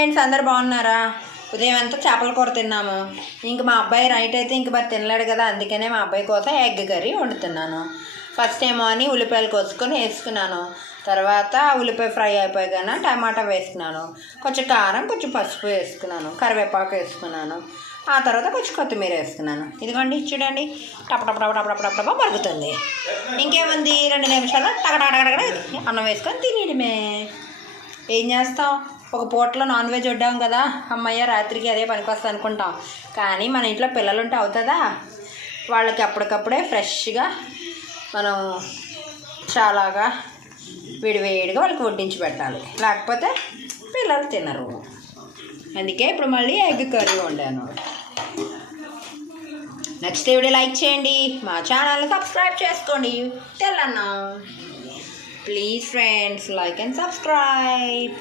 Friends, అందరు బాగున్నారా? ఉదయం అంతా చేపల కూర తిన్నాము. ఇంక మా అబ్బాయి నైట్ అయితే ఇంక మరి తినలేడు కదా, అందుకనే మా అబ్బాయి కోసం ఎగ్ కర్రీ వండుతున్నాను. ఫస్ట్ ఏమో అని ఉల్లిపాయలు కోసుకొని వేసుకున్నాను. తర్వాత ఉల్లిపాయ ఫ్రై అయిపోయాక టమాటా వేసుకున్నాను. కొంచెం కారం, కొంచెం పసుపు వేసుకున్నాను. కరివేపాకు వేసుకున్నాను. ఆ తర్వాత కొంచెం కొత్తిమీర వేసుకున్నాను. ఇదిగోండి చూడండి, టపటపటపటపటపటప మరుగుతుంది. ఇంకేముంది, 2 నిమిషాలు టగటగటగడ అన్నం వేసుకొని తినేయడమే. ఏం చేస్తాం, ఒక పూటలో నాన్ వెజ్ వడ్డాం కదా, అమ్మయ్య రాత్రికి అదే పనికొస్తుంది అనుకుంటాం. కానీ మన ఇంట్లో పిల్లలు ఉంటే అవుతుందా? వాళ్ళకి అప్పటికప్పుడే ఫ్రెష్గా మనం చాలాగా వేడివేడిగా వాళ్ళకి వడ్డించి పెట్టాలి, లేకపోతే పిల్లలు తినరు. అందుకే ఇప్పుడు మళ్ళీ ఎగ్ కర్రీ వండాను. నెక్స్ట్ వీడియో లైక్ చేయండి, మా ఛానల్ని సబ్స్క్రైబ్ చేసుకోండి. తెల్లన్నా please friends, like and subscribe.